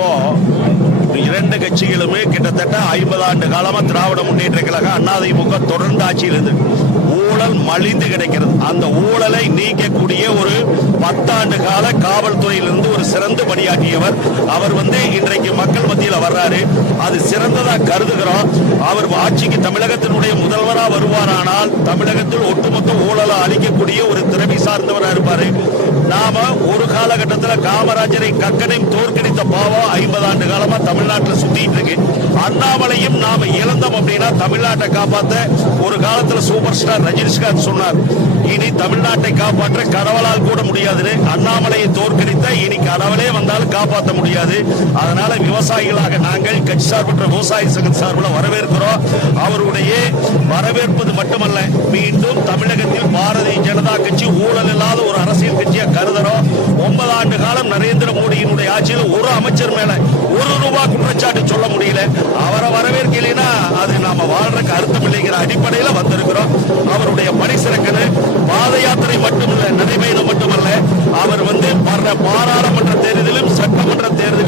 இப்போ இரண்டு கட்சிகளுமே கிட்டத்தட்ட 50 ஆண்டு காலமா திராவிட முன்னேற்ற கழகம் அதிமுக தொடர்ந்து ஆட்சியில் இருந்து ஊழல் மலிந்து கிடைக்கிறது. அந்த ஊழலை நீக்கக்கூடிய ஒரு 10 ஆண்டு கால காவல்துறையிலிருந்து ஒரு சிறந்து பணியாற்றியவர் அவர் இன்றைக்கு மக்கள் மத்தியில் வர்றாரு. அது சிறந்ததா கருதுகிறோம். அவர் ஆட்சிக்கு தமிழகத்தினுடைய முதல்வரா வருவாரானால் தமிழகத்தில் ஒட்டுமொத்த ஊழலை அளிக்கக்கூடிய ஒரு திறமை சார்ந்தவராக இருப்பாரு. நாம ஒரு காலகட்டத்தில் காமராஜரை கக்கனையும் தோற்கடித்த பாவம் 50 ஆண்டு காலமா தமிழ்நாட்டில் சுத்திட்டு இருக்கு. அண்ணாமலையும் நாம இழந்தோம் அப்படின்னா தமிழ்நாட்டை காப்பாற்ற ஒரு காலத்தில் சூப்பர் ஸ்டார் ரஜினிகாந்த் சொன்னார், இனி தமிழ்நாட்டை காப்பாற்ற கடவுளால் கூட முடியாது. அண்ணாமலையை தோற்கடித்த இனி கடவுளே வந்தாலும் காப்பாற்ற முடியாது. அதனால விவசாயிகளாக நாங்கள் கட்சி சார்பற்ற விவசாய சங்க சார்பில் வரவேற்கிறோம். அவருடைய வரவேற்பது மட்டுமல்ல, மீண்டும் தமிழகத்தில் பாரதிய ஜனதா கட்சி ஊழல் இல்லாத ஒரு அரசியல் கட்சியை கருதுறோம். 9 ஆண்டு காலம் நரேந்திர மோடியினுடைய ஆட்சியில் ஒரு அமைச்சர் மேல ₹1 குற்றச்சாட்டு சொல்ல முடியல. அவரை வரவேற்கலைன்னா அது நாம வாழ்றதுக்கு அர்த்தம் இல்லைங்கிற அடிப்படையில் வந்திருக்கிறோம். அவருடைய பணி சிறக்கது பாத யாத்திரை மட்டுமல்ல, நடைபயணம் மட்டுமல்ல, அவர் வர்ற பாராளுமன்ற தேர்தலிலும் சட்டமன்ற தேர்தல்